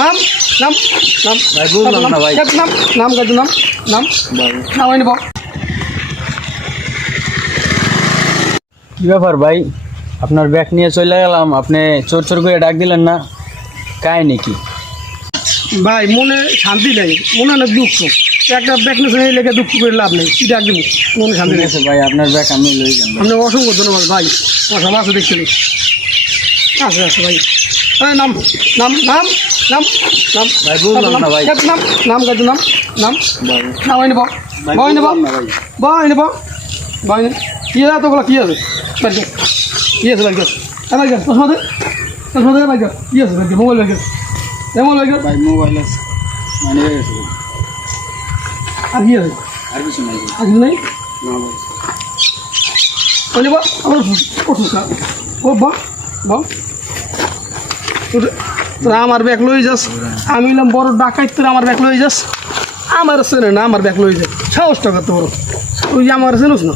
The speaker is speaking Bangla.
নাম নাম নাম ভাই বুঝলাম না ভাই। নাম নাম গাজু নাম নাম নাম আই নেব। কি ব্যাপার ভাই, আপনার ব্যাগ নিয়ে চলে গেলাম, আপনি চোর চোর করে ডাক দিলেন না, কাহিনী কি? ভাই মনে শান্তি নেই, মনে অনেক দুঃখ। একটা ব্যাকনেস হয়ে লেগে দুঃখ করে লাভ নেই, কি ডাক দেবো, মনে শান্তি ঠিক নেই। আছে ভাই, আপনার ব্যাগ আমি লই যান। আপনি অসংখ্য ধন্যবাদ ভাই, আমার সব আছে দেখছিলি। আচ্ছা আচ্ছা ভাই, হ্যাঁ নাম নাম নাম নাম নাম ভাই বুঝলাম না ভাই। নাম নাম গাজু নাম নাম ভাই নাম আই নেব। ভাই বই নেব বুঝলাম না ভাই। বই নেব বই নে কি আছে তোগুলো, কি আছে বাইকে, কি আছে বাইকে, বাইকে তোর সাথে বাইকে কি আছে, বাইকে মোবাইল বাইকে, মোবাইল বাইকে ভাই মোবাইল আছে, মানে হয়ে গেছে ভাই। আর কি আছে, আর কিছু নাই ভাই। আর কিছু নেই। না ভাই। বই নেব আমার ওষুধ ও বা বা তোরা আমার ব্যাগ লই যাস, আমি এলাম বড় ডাকাইত, তোরা আমার ব্যাগ লই যাস। আমার চেনে না, আমার ব্যাগ লই যায়, সাহসটা করতে বড়, তুই আমার চেনস না।